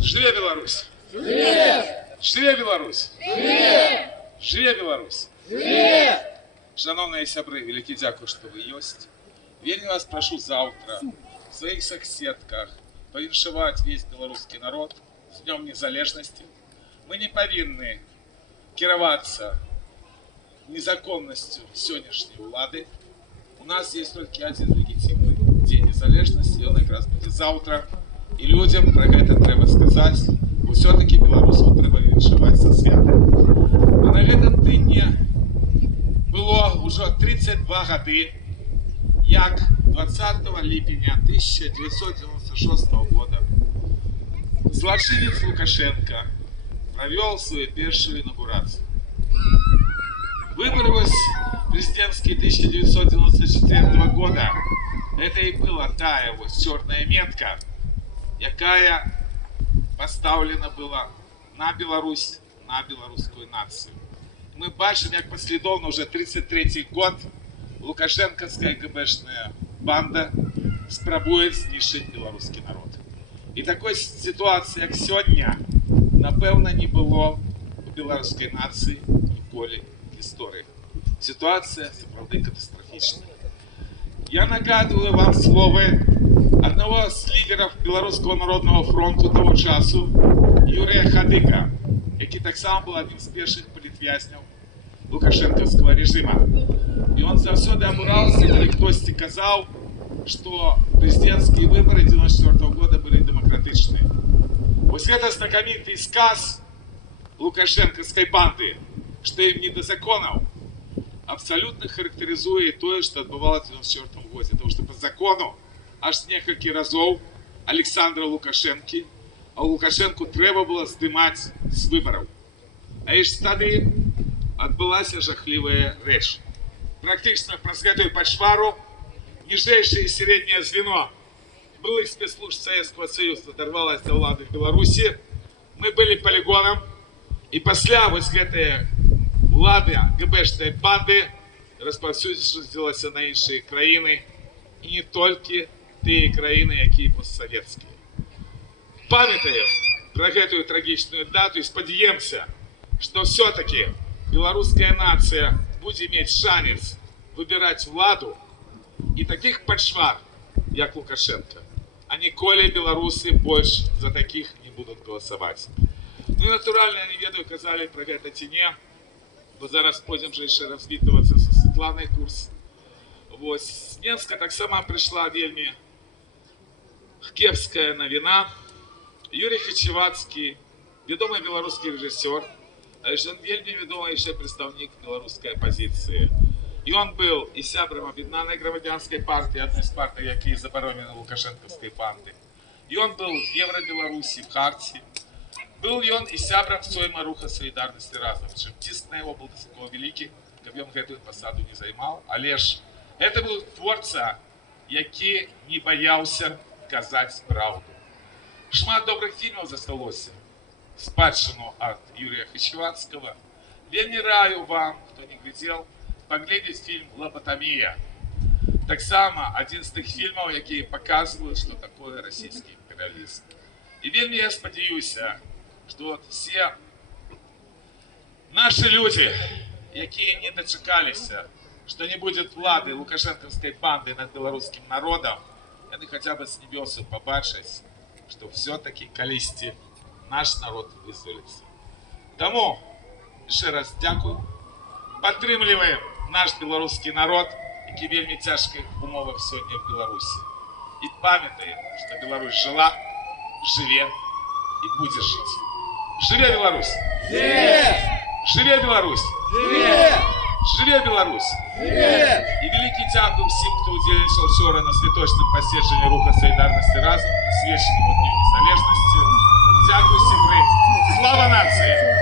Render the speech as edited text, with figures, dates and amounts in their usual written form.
Живе Беларусь! Живе Беларусь! Живе Беларусь! Шановні сябри, велике дякую, що ви єсть. Вельми вас прошу завтра в своих соцсетках повіншувати весь белорусский народ с Днем Незалежности. Мы не повинны кироваться незаконностью сегодняшней влады. У нас есть только один легитимный День Незалежности, и он как раз будет завтра. И людям про это треба сказать, бо все-таки белорусов треба віншувати со святом. А на этом дні было уже 32 годы, як 20 липня 1996 года злочинец Лукашенко провел свою первую инаугурацию. Выборы президентские 1994 года это и была та его черная метка, якая поставлена была на Беларусь, на белорусскую нацию. Мы бачим, як послідовно уже 33-й год лукашенковская ГБшная банда спрабує знищити белорусский народ. І такої ситуації, як сьогодні, напевно, не було у белорусской нації ніколи в історії. Ситуація, справді, катастрофічна. Я нагадую вам слови одного з лідерів Белорусского народного фронту того часу, Юрія Хадика, який так само був одним з перших політв'язнів лукашенковского режима. И он завсёды обурался, коли хтось казав, что президентские выборы 1994 года были демократичные. Вот это знакомитый сказ лукашенковской банды, что им не до законов, абсолютно характеризует то, что отбывалось в 1994 году. Потому что по закону аж несколько разов Александра Лукашенки, а Лукашенку треба было сдымать с выборов. А аж тады отбылась жахливая речь. Практично праз гэтую пачвару ніжэйшае і сярэдняе звено былых спецслужб Советского Союза оторвалось до влады в Беларуси. Мы были полигоном, и пасля вось гэтыя влады ГБшнай банды распаўсюдзілася на іншыя краіны, і не толькі тыя краіны, якія постсавецкія. Памятаем про гэтую трагічную дату и спадзяемся, что все-таки белорусская нация будет иметь шанс выбирать владу и таких пачвар, як Лукашенко, а ніколи белорусы больше за таких не будут голосовать. Ну и натурально, я не ведаю, казали про гэта ці не, бо зараз пойдем же еще развітываться со Светланой Курс. Вот, с Минска так сама пришла вельми кепская новина. Юрий Хачевацкий, ведомый белорусский режиссер, а еще он вельми ведомый еще представник белорусской оппозиции. И он был и сябром Об'єднаної громадянської партии, одной из партий, які заборонены лукашенковской банды. И он был в Евробеларуси, в Хартии. Был и он и сябром Сойма Руха Солидарности разом. Чим тиск на его был до такого великий, каб он гэтую посаду не займал. Але ж это был творца, які не боялся казать правду. Шмат добрых фильмов засталося. Спадщину от Юрия Хачевацкого. Вельми раю вам, кто не глядел, поглядеть фильм «Лоботомия». Так само один из тех фильмов, які показывают, что такое российский империализм. И вельми я сподіваюся, что вот все наши люди, які не дочекалися, что не будет влады лукашенковской банды над белорусским народом, они хотя бы с небес побачать, что все-таки колись наш народ вызволится. Тому еще раз дякую. Падтрымліваем наш белорусский народ, які в вельми цяжких умовах сегодня в Беларуси. И памятаем, что Беларусь жила, живе и будет жить. Живе Беларусь! Живе! Живе Беларусь! Живе! Живе Беларусь! Живе! И великий дякую всем, кто удзельнічаў вчора на святочным паседжанні Руха Солидарности разом, присвеченому Дню Незалежности. Дякую, сябры! Слава нации!